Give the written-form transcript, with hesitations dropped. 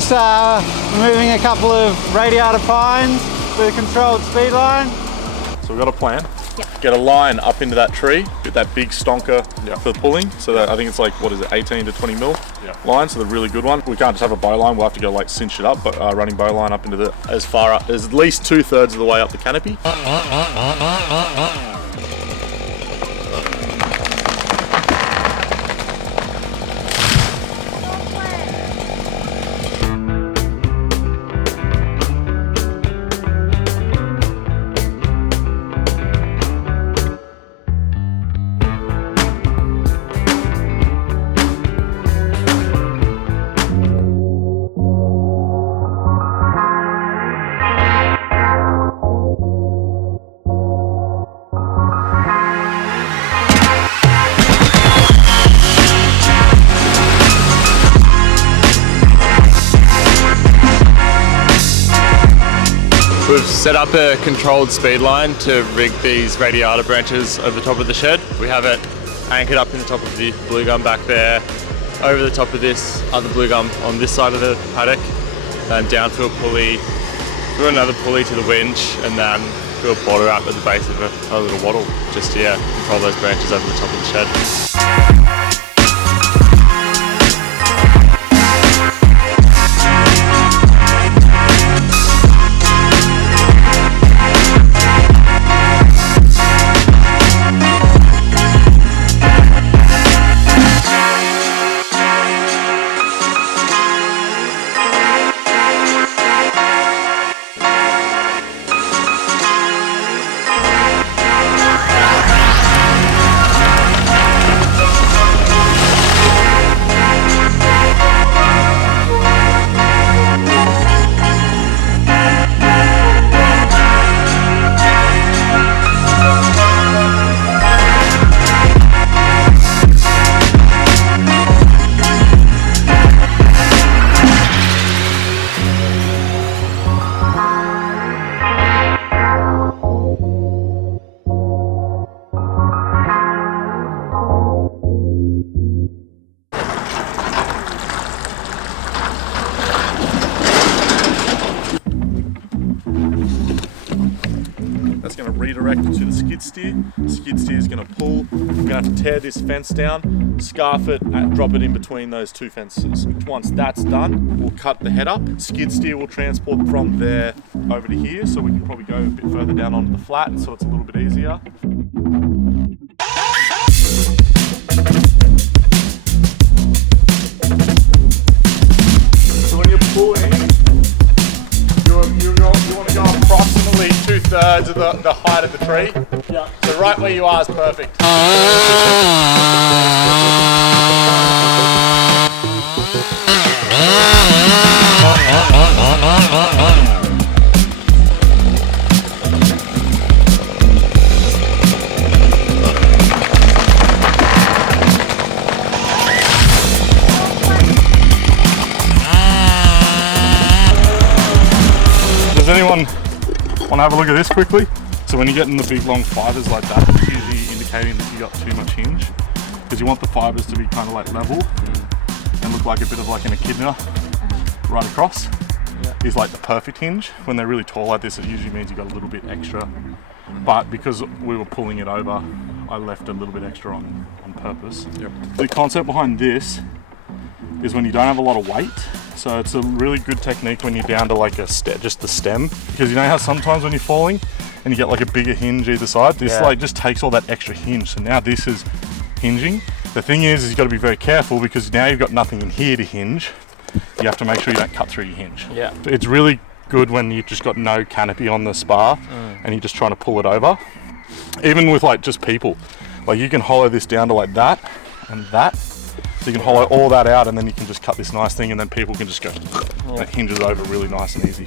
just removing a couple of Radiata pines with a controlled speed line. So we've got a plan. Yep. Get a line up into that tree, get that big stonker for the pulling. So that, I think it's like, what is it, 18 to 20 mil line, so the really good one. We can't just have a bow line, we'll have to go like cinch it up, but running bow line up into the, as far up, as at least 2/3 of the way up the canopy. We've set up a controlled speed line to rig these Radiata branches over the top of the shed. We have it anchored up in the top of the blue gum back there, over the top of this other blue gum on this side of the paddock, and down to a pulley, through another pulley to the winch, and then through a border out at the base of a little wattle, just to control those branches over the top of the shed. That's going to redirect it to the skid steer. Skid steer is going to pull. We're going to have to tear this fence down, scarf it, and drop it in between those two fences. Once that's done, we'll cut the head up. Skid steer will transport from there over to here, so we can probably go a bit further down onto the flat, so it's a little bit easier. So when you're pulling, you want to go approximately 2/3 of the height of the tree. Yeah. So right where you are is perfect. Does anyone want to have a look at this quickly? So when you get in the big long fibres like that, it's usually indicating that you got too much hinge, because you want the fibres to be kind of like level and look like a bit of like an echidna right across. Is like the perfect hinge. When they're really tall like this, it usually means you got a little bit extra. But because we were pulling it over, I left a little bit extra on purpose. Yep. The concept behind this is when you don't have a lot of weight. So it's a really good technique when you're down to like just the stem, because you know how sometimes when you're falling and you get like a bigger hinge either side, this like just takes all that extra hinge. So now this is hinging. The thing is you've got to be very careful, because now you've got nothing in here to hinge. You have to make sure you don't cut through your hinge. Yeah. It's really good when you've just got no canopy on the spar and you're just trying to pull it over. Even with like just people, like you can hollow this down to like that and that. So you can hollow all that out, and then you can just cut this nice thing, and then people can just go, and it hinges over really nice and easy.